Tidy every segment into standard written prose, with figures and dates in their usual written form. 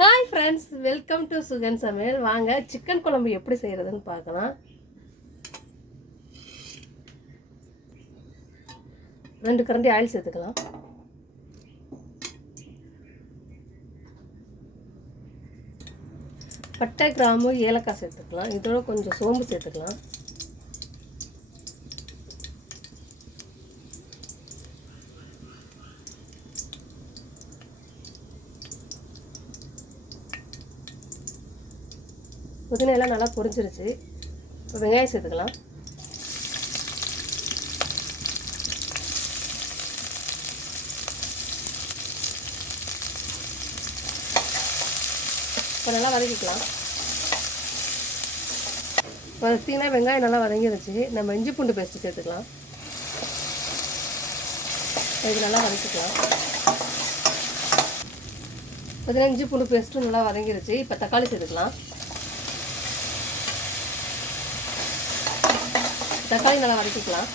Hi friends, welcome to Sugan சமையல். வாங்க chicken குழம்பு எப்படி செய்கிறதுன்னு பார்க்கலாம். 2 கரண்டி ஆயில் சேர்த்துக்கலாம். பட்டை, கிராம்பு, ஏலக்காய் சேர்த்துக்கலாம். இதோட கொஞ்சம் சோம்பு சேர்த்துக்கலாம். புதினா எல்லாம் நல்லா பொரிஞ்சிருச்சு. இப்போ வெங்காயம் சேர்த்துக்கலாம். இப்போ நல்லா வதக்கிக்கலாம். பார்த்தீங்கன்னா வெங்காயம் நல்லா வதங்கிருச்சு. நம்ம இஞ்சி பூண்டு பேஸ்ட்டு சேர்த்துக்கலாம். இது நல்லா வதக்கிக்கலாம். பார்த்தீங்கன்னா இஞ்சி பூண்டு பேஸ்ட்டும் நல்லா வதங்கிருச்சு. இப்போ தக்காளி சேர்த்துக்கலாம். தக்காளி நல்லா வதக்கிக்கலாம்.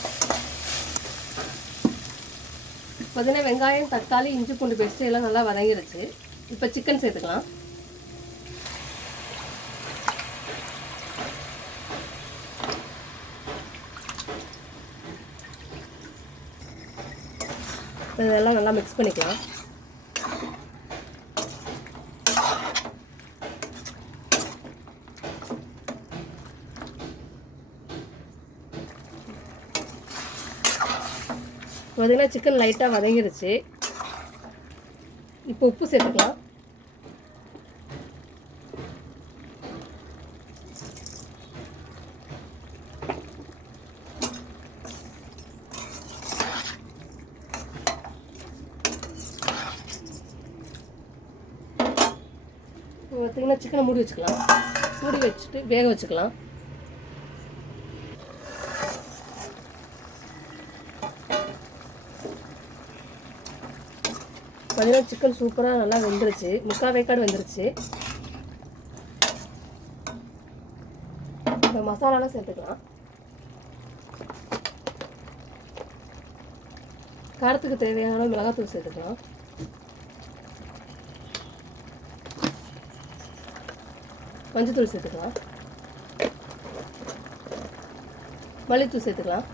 பார்த்தீங்கன்னா வெங்காயம், தக்காளி, இஞ்சி பூண்டு பேஸ்ட்டு எல்லாம் நல்லா வதங்கிருச்சு. இப்போ சிக்கன் சேர்த்துக்கலாம். இதெல்லாம் நல்லா மிக்ஸ் பண்ணிக்கலாம். பார்த்தீங்கன்னா சிக்கன் லைட்டாக வதங்கிருச்சு. இப்போ உப்பு சேர்த்துக்கலாம். பார்த்தீங்கன்னா சிக்கனை மூடி வச்சுக்கலாம். மூடி வச்சுட்டு வேக வச்சுக்கலாம். பார்த்தீங்கன்னா சிக்கன் சூப்பராக நல்லா வெந்துருச்சு. 3/4 வேக்காடு வெந்துருச்சு. இப்போ மசாலாலாம் சேர்த்துக்கலாம். காரத்துக்கு தேவையான மிளகாத்தூள் சேர்த்துக்கலாம். மஞ்சத்தூள் சேர்த்துக்கலாம். மல்லித்தூள் சேர்த்துக்கலாம்.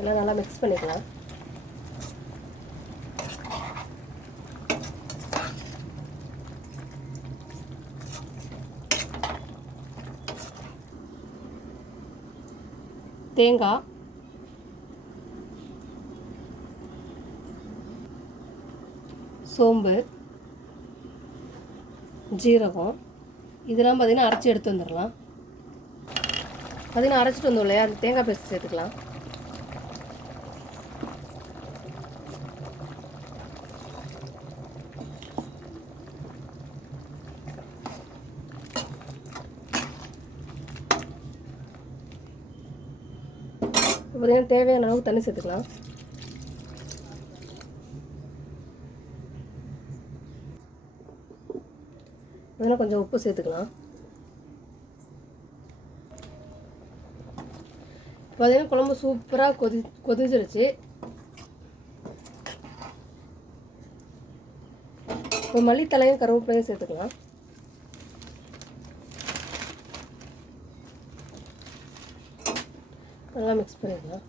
எல்லாம் நல்லா மிக்ஸ் பண்ணிக்கலாம். தேங்காய், சோம்பு, ஜீரகம் இதெல்லாம் பார்த்தீங்கன்னா அரைச்சி எடுத்து வந்துடலாம். பார்த்தீங்கன்னா அரைச்சிட்டு வந்தோம் இல்லையா, அந்த தேங்காய் பேஸ்ட் சேர்த்துக்கலாம். பார்த்தீங்கன்னா தேவையான அளவு தண்ணி சேர்த்துக்கலாம். பார்த்தீங்கன்னா கொஞ்சம் உப்பு சேர்த்துக்கலாம். பார்த்தீங்கன்னா குழம்பு சூப்பராக கொதிச்சிருச்சு. இப்போ மல்லித்தலையும் கருவேப்பிலையும் சேர்த்துக்கலாம். நல்லா மிக்ஸ் பண்ணிடலாம்.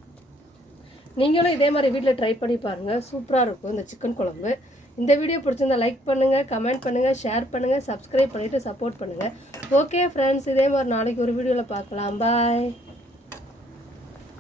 நீங்களும் இதே மாதிரி வீட்டில் ட்ரை பண்ணி பாருங்கள். சூப்பராக இருக்கும் இந்த சிக்கன் குழம்பு. இந்த வீடியோ பிடிச்சிருந்தா லைக் பண்ணுங்கள், கமெண்ட் பண்ணுங்கள், ஷேர் பண்ணுங்கள், சப்ஸ்கிரைப் பண்ணிவிட்டு சப்போர்ட் பண்ணுங்கள். ஓகே ஃப்ரெண்ட்ஸ், இதே மாதிரி நாளைக்கு ஒரு வீடியோவில் பார்க்கலாம். பாய்.